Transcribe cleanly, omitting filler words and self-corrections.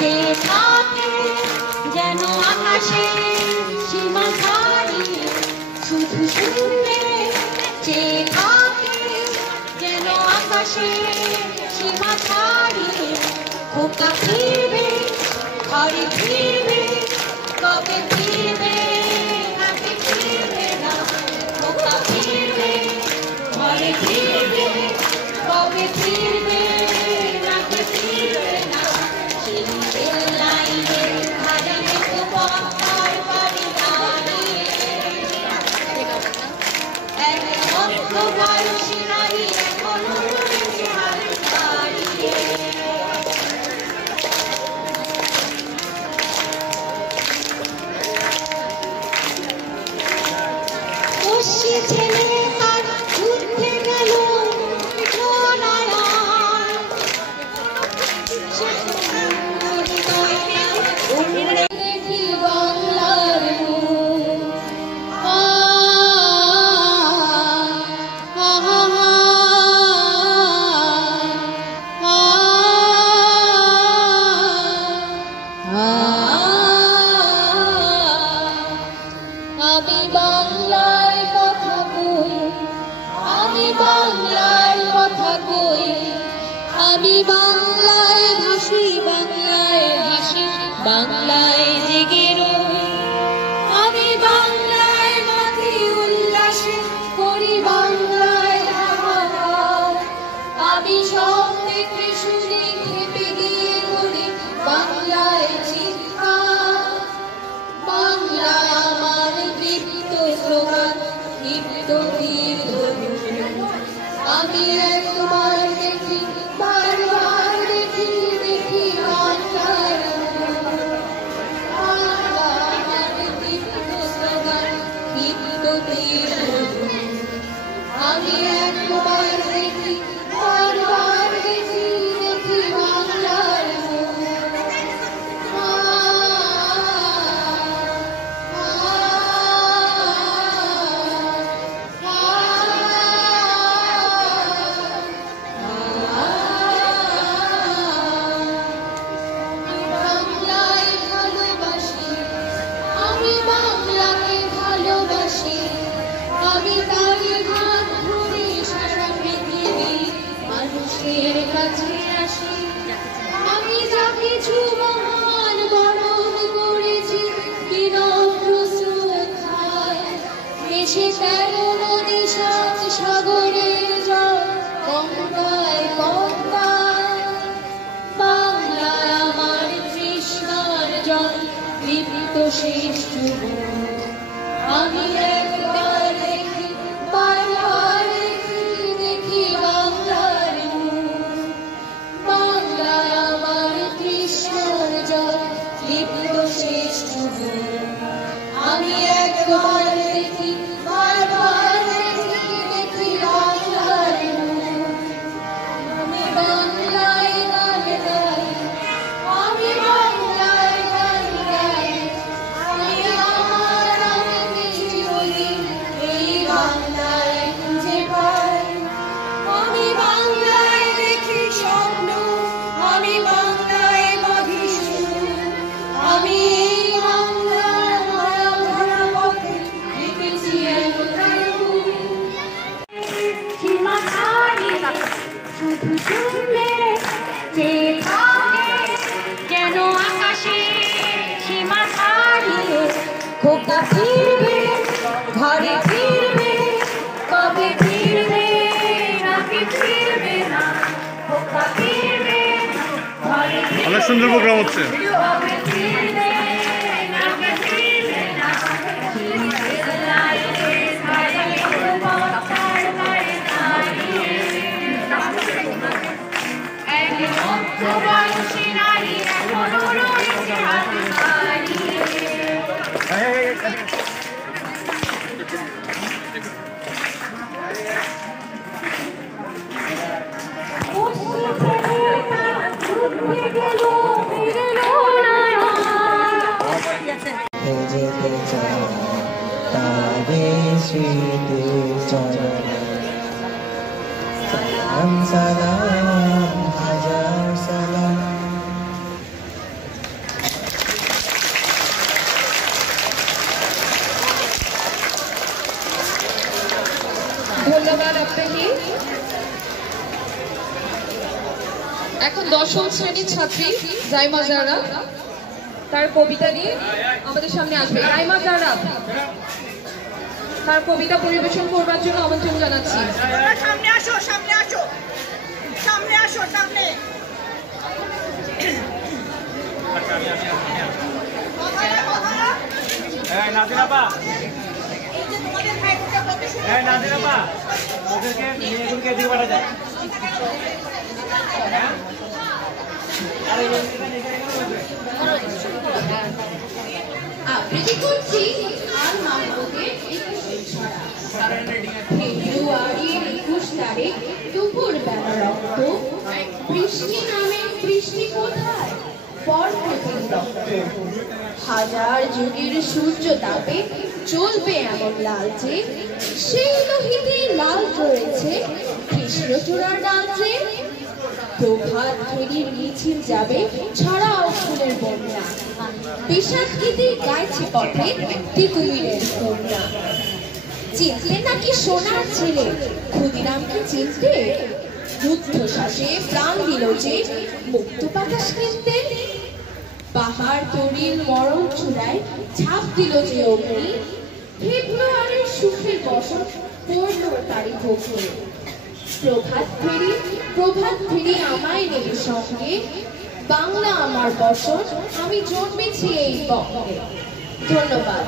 যে থাকে যেন আকাশে সীমা ছাড়িয়ে শুধু শুনবে যে থাকে যেন আকাশে সীমা ছাড়িয়ে খোকা ফিরবে ঘরে ফিরবে কবে ফিরবে নাকি ফিরবে না খোকা ফিরবে ঘরে ফিরবে কবে ফিরবে নাকি ফিরবে না রেল লাইনের ধারে একটু পথের বাড়ি দাঁড়িয়ে এক মধ্য বয়সী নারী এখনো রয়েছে হাত দাঁড়িয়ে খুশি ছেলে তার যুদ্ধে গেল আমি বাংলায় ভাসি বাংলায় জেগে রই আমি বাংলায় মাথি উল্লাসে করি বাংলায় হাহাকার আমি সব দেখে শুনে খেপে গিয়ে করি বাংলায় চিৎকার বাংলা আমার দীপ্ত স্লোগান দীপ্ত তীর আমি একবার দেখি বারবার দেখি দেখি বাংলার আমি একবার দেখি বারবার দেখি দেখি বাংলার আমি তারি হাত ধরে সারা পৃথিবী মানুষের কাছে আসি আমি যা কিছু মহান বরণ করেছি বিনম্র শ্রদ্ধায় বেশি 13 নদী 7 সাগরের জল গঙ্গায় গঙ্গায় বাংলায় আমার তৃষ্ণার জল দীপ্ত শেষ আমি একবার দেখি বারবার দেখি দেখি বাংলার বাংলায় আমার কৃষ্ণর জল দীপ্ত শ্রেষ্ঠ আমি একবার দেখি বারবার দেখি দেখি বাংলার আমি বাংলায় গান গাই আমি বাংলায় গান গাই আমি বাংলায় খুঁজে পাই আমি বাংলায় দেখি স্বপ্ন আমি বাংলায় বাঁধি সুর আমি বাংলার মায়া ভরা পথে হেঁটেছি সীমা ছাড়িয়ে শুধু শুনলে যে যেন আকাশে সীমা ছাড়িয়ে খোকা ফিরবে ঘরে ফিরবে কবে ফিরবে নাকি ফিরবে না খোকা ফিরবে ঘরে অনেক সুন্দর প্রোগ্রাম হচ্ছে কবে ফিরবে নাকি ফিরবে না এক মধ্য বয়সী নারী এখনো রয়েছে হাত দাঁড়িয়ে Salam, salam, hajar salam. দশম শ্রেণীর ছাত্রী জাইমা জারা তার কবিতা নিয়ে আমাদের সামনে আসবে। জাইমা জারা তার কবিতা পরিবেশন করবার জন্য আমন্ত্রণ জানাচ্ছি। সামনে আসো, সামনে আসো, সামনে আসো, সামনে। আবৃত্তি করছি আর মাহমুদের ফেব্রুয়ারির 21 তারিখ দুপুর বেলা রক্ত বৃষ্টি নামে বৃষ্টি কোথায় পর্বতের রক্ত হাজার যুগের সূর্য তাপে চলবে এমন লালচে সেই লোহিতে লাল রয়েছে কৃষ্ণচূড়ার ডালচে প্রভাত ফেরির মিছিল যাবে ছড়াও ফুলের বন্যা বিষাদ গীতে গাইছে পথে তিতুমিরের কন্যা চিনতে নাকি সোনার ছেলে ক্ষুদিরামকে চিনতে রুদ্ধশ্বাসে প্রাণ দিল যে মুক্ত বাতাস কিনতে পাহাড় তরির মরণ চূড়ায় ছাপ দিল যে অগ্নি ফেব্রুয়ারির সুখের বসন পড়ল তারই ভোগে প্রভাত ফেরি আমায় নেবে সঙ্গে বাংলা আমার বসন আমি জন্মেছি এই বঙ্গে ধন্যবাদ।